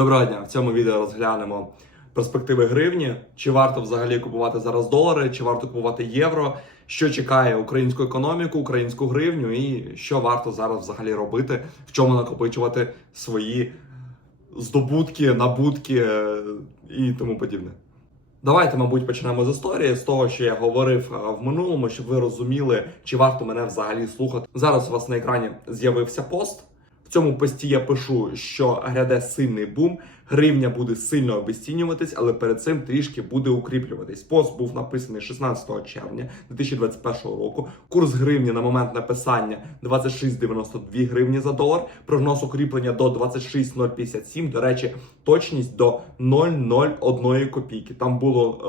Доброго дня! В цьому відео розглянемо перспективи гривні. Чи варто взагалі купувати зараз долари, чи варто купувати євро? Що чекає українську економіку, українську гривню, і що варто зараз взагалі робити, в чому накопичувати свої здобутки, набутки е, і тому подібне. Давайте, мабуть, почнемо з історії, з того, що я говорив е, в минулому, щоб ви розуміли, чи варто мене взагалі слухати. Зараз у вас на екрані з'явився пост. В цьому пості я пишу, що гряде сильний бум, гривня буде сильно обесцінюватись, але перед цим трішки буде укріплюватись. Пост був написаний 16 червня 2021 року. Курс гривні на момент написання 26,92 гривні за долар. Прогноз укріплення до 26,057. До речі, точність до 0,01 копійки. Там було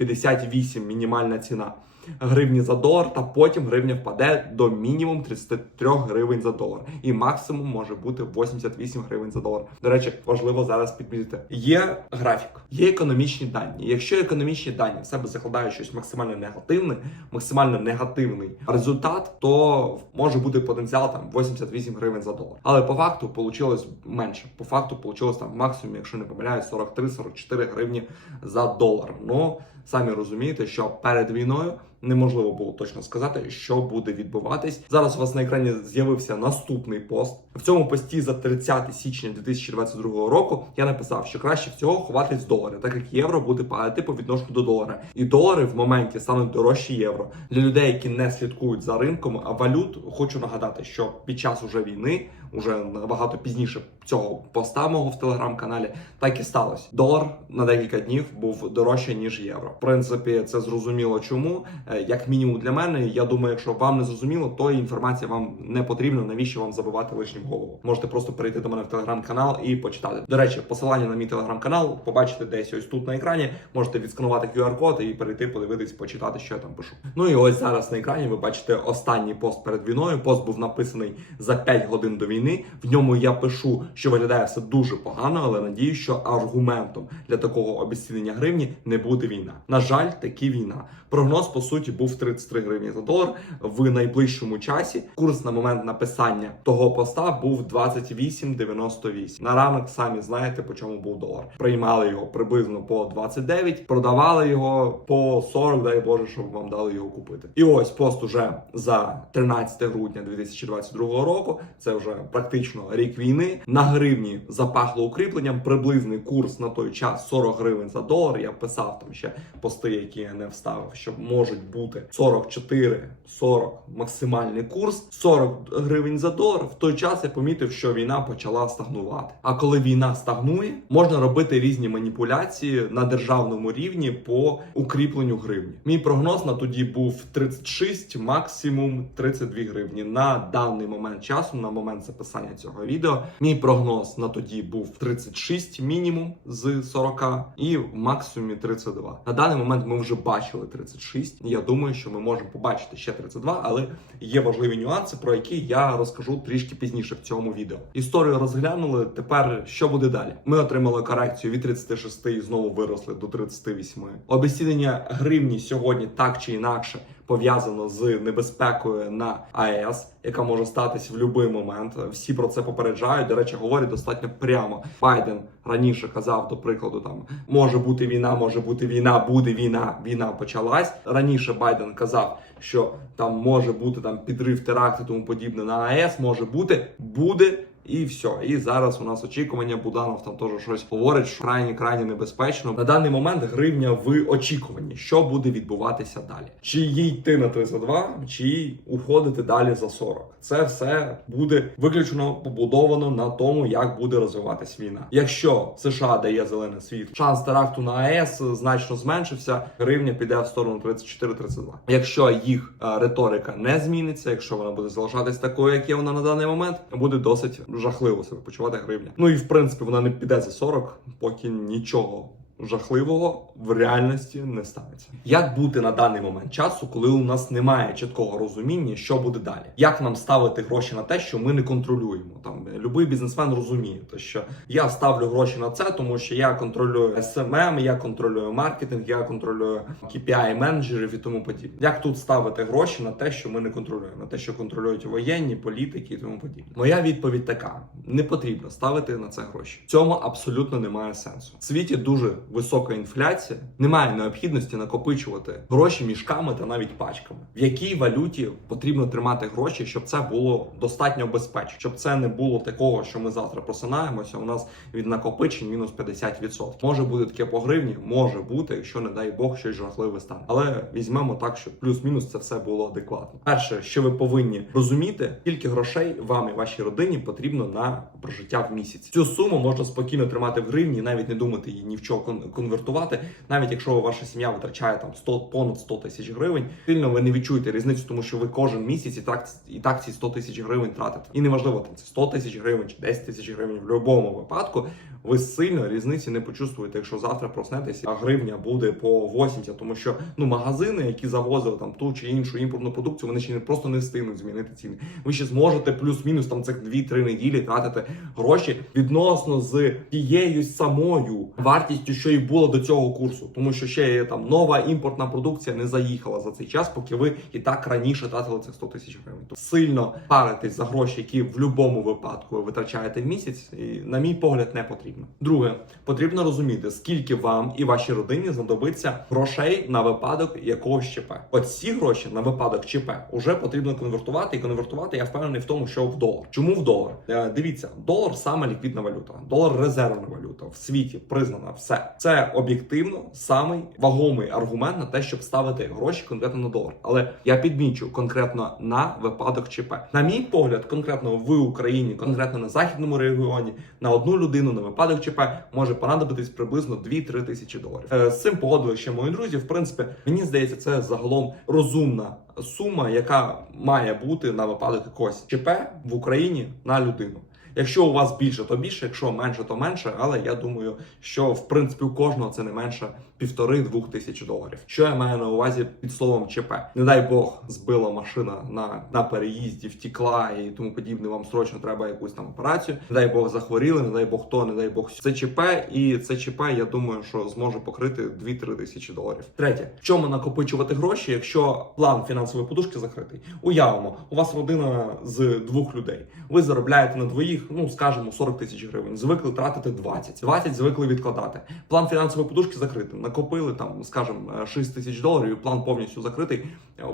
е, 0,58 мінімальна ціна гривні за долар, та потім гривня впаде до мінімум 33 гривень за долар. І максимум може бути 88 гривень за долар. До речі, важливо зараз підмітити. Є графік, є економічні дані. Якщо економічні дані в себе закладають щось максимально негативне, максимально негативний результат, то може бути потенціал там 88 гривень за долар. Але по факту вийшло менше. По факту вийшло там максимум, якщо не помиляюсь, 43-44 гривні за долар. Ну самі розумієте, що перед війною неможливо було точно сказати, що буде відбуватись. Зараз у вас на екрані з'явився наступний пост. В цьому пості за 30 січня 2022 року я написав, що краще всього ховатись в долари, так як євро буде падати по відношенню до долара, і долари в моменті стануть дорожчі євро. Для людей, які не слідкують за ринком а валют, хочу нагадати, що під час уже війни, уже набагато пізніше цього поста мого в телеграм-каналі, так і сталося. Долар на декілька днів був дорожче ніж євро. В принципі, це зрозуміло, чому Е, як мінімум для мене. Я думаю, якщо вам не зрозуміло, то інформація вам не потрібна. Навіщо вам забивати лишнім голову? Можете просто перейти до мене в телеграм-канал і почитати. До речі, посилання на мій телеграм-канал побачите десь ось тут на екрані. Можете відсканувати QR-код і перейти, подивитись, почитати, що я там пишу. Ну і ось зараз на екрані ви бачите останній пост перед війною. Пост був написаний за 5 годин до війни. В ньому я пишу, що виглядає все дуже погано, але надію, що аргументом для такого обіцінення гривні не буде війна. На жаль, таки війна. Прогноз по суті був 33 гривні за долар в найближчому часі. Курс на момент написання того поста був 28,98. На ранок самі знаєте, по чому був долар. Приймали його приблизно по 29, продавали його по 40, дай Боже, щоб вам дали його купити. І ось пост уже за 13 грудня 2022 року. Це вже практично рік війни. На гривні запахло укріпленням. Приблизний курс на той час 40 гривень за долар. Я писав там ще пости, які я не вставив, що можуть бути 44, 40 максимальний курс, 40 гривень за долар. В той час я помітив, що війна почала стагнувати. А коли війна стагнує, можна робити різні маніпуляції на державному рівні по укріпленню гривні. Мій прогноз на тоді був 36, максимум 32 гривні. На даний момент часу, на момент записання цього відео, мій прогноз на тоді був 36 мінімум з 40 і в максимумі 32. На даний момент ми вже бачили 36. Я думаю, що ми можемо побачити ще 32, але є важливі нюанси, про які я розкажу трішки пізніше в цьому відео. Історію розглянули. Тепер що буде далі? Ми отримали корекцію від 36 і знову виросли до 38. Обесцінення гривні сьогодні так чи інакше пов'язано з небезпекою на АЕС, яка може статись в будь-який момент. Всі про це попереджають. До речі, говорять достатньо прямо. Байден раніше казав, до прикладу, там може бути війна, може бути війна, буде війна. Війна почалась. Раніше Байден казав, що там може бути там підрив теракти, тому подібне на АЕС. Може бути, буде. І все, і зараз у нас очікування. Буданов там теж щось говорить, що крайні крайні небезпечно. На даний момент гривня в очікуванні, що буде відбуватися далі. Чи їй йти на 32, чи уходити далі за 40. Це все буде виключно побудовано на тому, як буде розвиватись війна. Якщо США дає зелене світло, шанс теракту на АЕС значно зменшився. Гривня піде в сторону 34-32. Якщо їх е, риторика не зміниться, якщо вона буде залишатись такою, як є вона на даний момент, буде досить жахливо себе почувати гривня. Ну і в принципі вона не піде за 40, поки нічого жахливого в реальності не станеться. Як бути на даний момент часу, коли у нас немає чіткого розуміння, що буде далі? Як нам ставити гроші на те, що ми не контролюємо? Там любий бізнесмен розуміє, що я ставлю гроші на це, тому що я контролюю SMM, я контролюю маркетинг, я контролюю KPI менеджерів і тому подібне. Як тут ставити гроші на те, що ми не контролюємо, на те, що контролюють воєнні, політики і тому подібне? Моя відповідь така: не потрібно ставити на це гроші. В цьому абсолютно немає сенсу. В світі дуже висока інфляція, немає необхідності накопичувати гроші мішками та навіть пачками. В якій валюті потрібно тримати гроші, щоб це було достатньо безпечно, щоб це не було такого, що ми завтра просинаємося. У нас від накопичень мінус 50%. Може бути таке по гривні, може бути, якщо не дай Бог щось жахливе стане. Але візьмемо так, щоб плюс-мінус це все було адекватно. Перше, що ви повинні розуміти, скільки грошей вам і вашій родині потрібно на прожиття в місяць. Цю суму можна спокійно тримати в гривні, навіть не думати її ні в чого конвертувати. Навіть якщо ваша сім'я витрачає там 100, понад 100 тисяч гривень, сильно ви не відчуєте різницю, тому що ви кожен місяць і так і так ці 100 тисяч гривень тратите. І неважливо там це 100 тисяч гривень чи 10 тисяч гривень в будь-якому випадку. Ви сильно різниці не почувствуєте, якщо завтра проснетеся, а гривня буде по 80, тому що ну магазини, які завозили там ту чи іншу імпортну продукцію, вони ще не просто не встигнуть змінити ціни. Ви ще зможете плюс-мінус там цих 2-3 неділі тратити гроші відносно з тією самою вартістю, що і було до цього курсу, тому що ще там нова імпортна продукція не заїхала за цей час, поки ви і так раніше тратили цих 100 тисяч гривень. Тобто сильно паритись за гроші, які в будь-якому випадку ви витрачаєте в місяць, і, на мій погляд, не потрібно. Друге, потрібно розуміти, скільки вам і вашій родині знадобиться грошей на випадок якогось ЧП. От ці гроші на випадок ЧП вже потрібно конвертувати і конвертувати. Я впевнений в тому, що в долар. Чому в долар? Е, Дивіться, долар саме ліквідна валюта, долар резервна валюта в світі признана все. Це об'єктивно самий вагомий аргумент на те, щоб ставити гроші конкретно на долар. Але я підмічу конкретно на випадок ЧП. На мій погляд, конкретно в Україні, конкретно на західному регіоні, на одну людину на випадок ЧП може понадобитись приблизно 2-3 тисячі доларів. Е, З цим погодили ще мої друзі. В принципі, мені здається, це загалом розумна сума, яка має бути на випадок якогось ЧП в Україні на людину. Якщо у вас більше, то більше, якщо менше, то менше. Але я думаю, що в принципі у кожного це не менше півтори-двох тисяч доларів. Що я маю на увазі під словом ЧП? Не дай Бог збила машина на, на переїзді, втікла і тому подібне. Вам срочно треба якусь там операцію. Не дай Бог захворіли, не дай Бог то, не дай Бог це ЧП, і це ЧП, я думаю, що зможе покрити 2-3 тисячі доларів. Третє, в чому накопичувати гроші, якщо план фінансової подушки закритий? Уявимо, у вас родина з двох людей. Ви заробляєте на двоїх, ну скажімо, 40 тисяч гривень. Звикли тратити 20. 20 звикли відкладати. План фінансової подушки закритий. Накопили там, скажімо, 6 тисяч доларів. і План повністю закритий.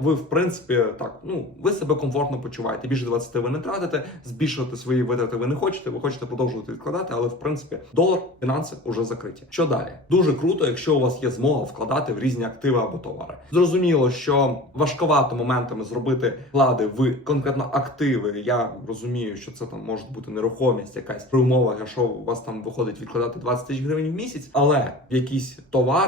Ви, в принципі, так, ну ви себе комфортно почуваєте. Більше 20 ви не тратите, збільшувати свої витрати ви не хочете. Ви хочете продовжувати відкладати, але в принципі долар, фінанси вже закриті. Що далі? Дуже круто, якщо у вас є змога вкладати в різні активи або товари. Зрозуміло, що важковато моментами зробити вклади в конкретно активи. Я розумію, що це там може бути нерухомість, якась при умовах, якщо у вас там виходить відкладати 20 тисяч гривень в місяць, але якісь товари,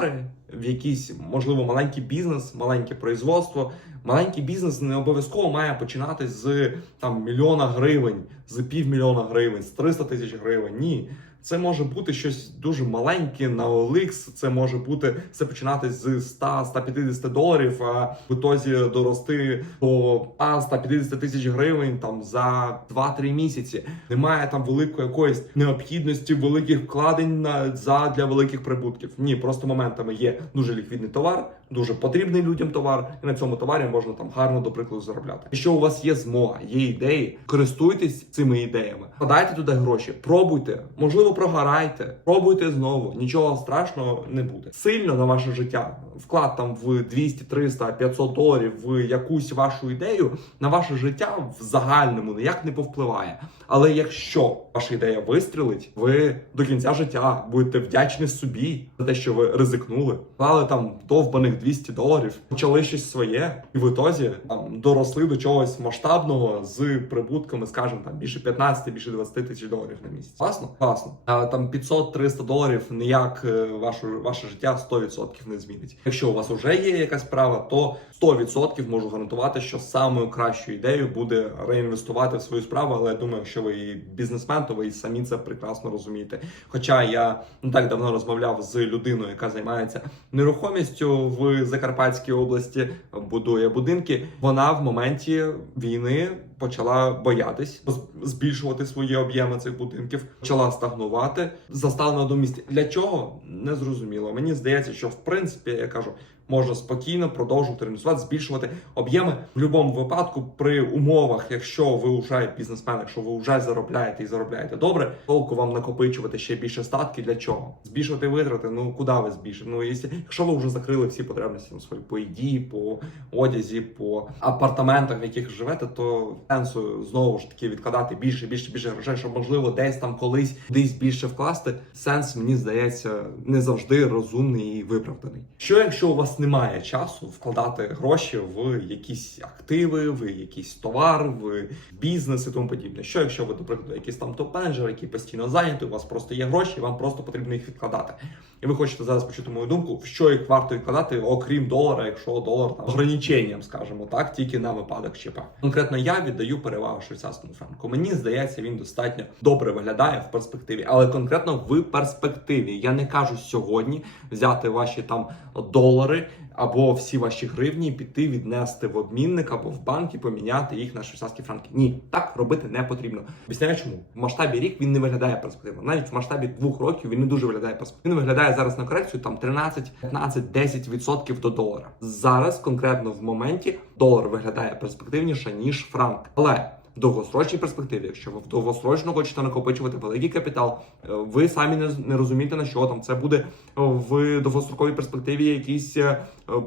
в якийсь можливо маленький бізнес, маленьке производство. Маленький бізнес не обов'язково має починати з там мільйона гривень, з півмільйона гривень, з 300 тисяч гривень. Ні. Це може бути щось дуже маленьке на OLX, це може бути все починати з 100-150 доларів, а в ітозі дорости до 100-150 тисяч гривень там за 2-3 місяці. Немає там великої якоїсь необхідності великих вкладень на за для великих прибутків. Ні, просто моментами є дуже ліквідний товар, дуже потрібний людям товар, і на цьому товарі можна там гарно, до прикладу, заробляти. Якщо у вас є змога, є ідеї, користуйтесь цими ідеями, вкладайте туди гроші, пробуйте, можливо, прогорайте, пробуйте знову. Нічого страшного не буде. Сильно на ваше життя вклад там в 200, 300, 500 доларів в якусь вашу ідею на ваше життя в загальному ніяк не повпливає. Але якщо ваша ідея вистрілить, ви до кінця життя будете вдячні собі за те, що ви ризикнули, вклали там довбаних доларів, 200 доларів, почали щось своє, і в ітозі там доросли до чогось масштабного з прибутками, скажімо, там більше 15, більше 20 тисяч доларів на місяць. Класно? Класно. А там 500-300 доларів ніяк е, вашу ваше життя 100% не змінить. Якщо у вас вже є якась справа, то 100% можу гарантувати, що самою кращою ідеєю буде реінвестувати в свою справу. Але я думаю, якщо ви бізнесмен, то ви самі це прекрасно розумієте. Хоча я не так давно розмовляв з людиною, яка займається нерухомістю в Закарпатській області, будує будинки. Вона в моменті війни почала боятись збільшувати свої об'єми цих будинків, почала стагнувати, застала на одному місці. Для чого не зрозуміло. Мені здається, що в принципі я кажу. Можна спокійно продовжувати інвестувати, збільшувати об'єми в будь-якому випадку при умовах, якщо ви вже бізнесмен, якщо ви вже заробляєте і заробляєте добре, толку вам накопичувати ще більше статки. Для чого? Збільшувати витрати. Ну куди ви збільшите? Ну якщо, ви вже закрили всі потребності там, свої по їді, по одязі, по апартаментах, в яких живете, то сенсу знову ж таки відкладати більше, більше, більше грошей, щоб можливо десь там колись десь більше вкласти. Сенс мені здається не завжди розумний і виправданий. Що якщо у вас немає часу вкладати гроші в якісь активи, в якийсь товар, в бізнес і тому подібне? Що якщо ви, до прикладу, якийсь там топ-менеджер, який постійно зайнятий, у вас просто є гроші, вам просто потрібно їх відкладати. І ви хочете зараз почути мою думку, в що їх варто відкладати, окрім долара, якщо долар там ограниченням, скажімо так, тільки на випадок ЧП. Конкретно я віддаю перевагу швейцарському франку. Мені здається, він достатньо добре виглядає в перспективі, але конкретно в перспективі. Я не кажу сьогодні взяти ваші там долари або всі ваші гривні, піти віднести в обмінник або в банк і поміняти їх на швейцарські франки. Ні, так робити не потрібно. Об'ясняю чому в масштабі рік він не виглядає перспективно. Навіть в масштабі двох років він не дуже виглядає перспективно. Він виглядає зараз на корекцію там 13, 15, 10% до долара. Зараз конкретно в моменті долар виглядає перспективніше ніж франк, але. Довгосрочній перспективі, якщо ви в довгосрочно хочете накопичувати великий капітал, е, ви самі не, розумієте на що там це буде в довгостроковій перспективі якісь е,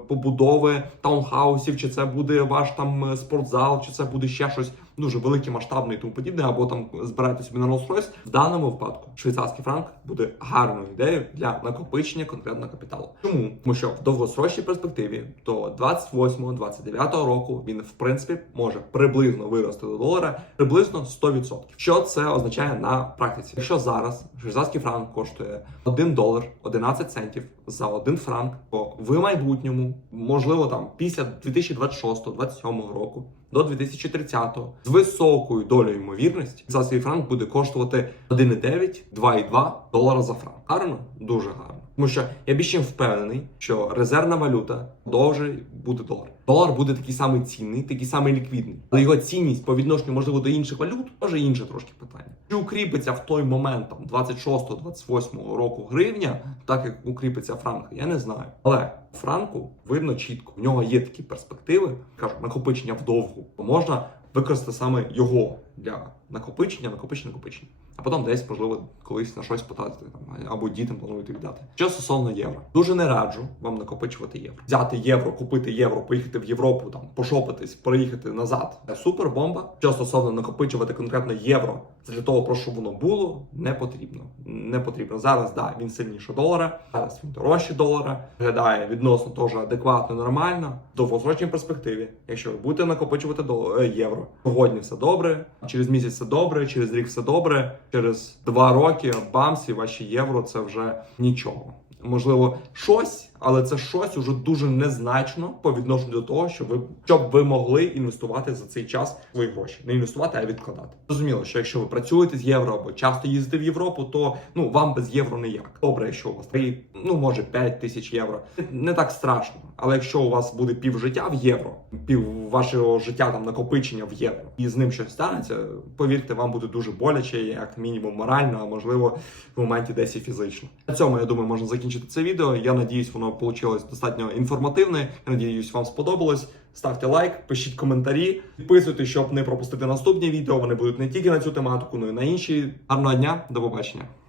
побудови таунхаусів, чи це буде ваш там е, спортзал, чи це буде ще щось дуже велике, масштабне і тому подібне, або там збираєте собі на Rolls-Royce. В даному випадку швейцарський франк буде гарною ідеєю для накопичення конкретного капіталу. Чому? Тому що в довгосрочній перспективі до 28-29 року він в принципі може приблизно вирости до долара приблизно 100%. Що це означає на практиці? Якщо зараз швейцарський франк коштує 1 долар 11 центів за 1 франк, то в майбутньому, можливо, там після 2026-2027 року до 2030 з високою долею ймовірності за свій франк буде коштувати 1,9 2,2 долара за франк. Гарно, дуже гарно. Тому що я більш чим впевнений, що резервна валюта довже буде долар. Долар буде такий самий цінний, такий самий ліквідний. Але його цінність по відношенню, можливо, до інших валют, може інше трошки питання. Чи укріпиться в той момент там 26-28 року гривня, так як укріпиться франк, я не знаю. Але франку видно чітко. В нього є такі перспективи, кажу, накопичення вдовгу. Можна використати саме його для накопичення, накопичення, накопичення. А потім десь, можливо, колись на щось потратити там, або дітям плануєте віддати. Що стосовно євро, дуже не раджу вам накопичувати євро. Взяти євро, купити євро, поїхати в Європу, там пошопитись, приїхати назад. Це супер бомба. Що стосовно накопичувати конкретно євро для того, про що воно було, не потрібно. Не потрібно. Зараз да, він сильніше долара, зараз він дорожче долара, виглядає відносно теж адекватно, нормально. В довгосрочній перспективі, якщо ви будете накопичувати дол- е, євро, сьогодні все добре, через місяць все добре, через рік все добре, через два роки бамс і ваші євро це вже нічого. Можливо, щось, але це щось уже дуже незначно по відношенню до того, що ви щоб ви могли інвестувати за цей час свої гроші, не інвестувати, а відкладати. Зрозуміло, що якщо ви працюєте з євро або часто їздите в Європу, то ну вам без євро ніяк. Добре, якщо у вас три, ну може 5 тисяч євро, не так страшно. Але якщо у вас буде пів життя в євро, пів вашого життя там накопичення в євро, і з ним щось станеться, повірте, вам буде дуже боляче, як мінімум морально, а можливо в моменті десь і фізично. На цьому я думаю, можна закінчити це відео. Я надіюсь, вийшло достатньо інформативне. Я надіюсь, вам сподобалось. Ставте лайк, пишіть коментарі, підписуйтесь, щоб не пропустити наступні відео. Вони будуть не тільки на цю тематику, але й на інші. Гарного дня, до побачення.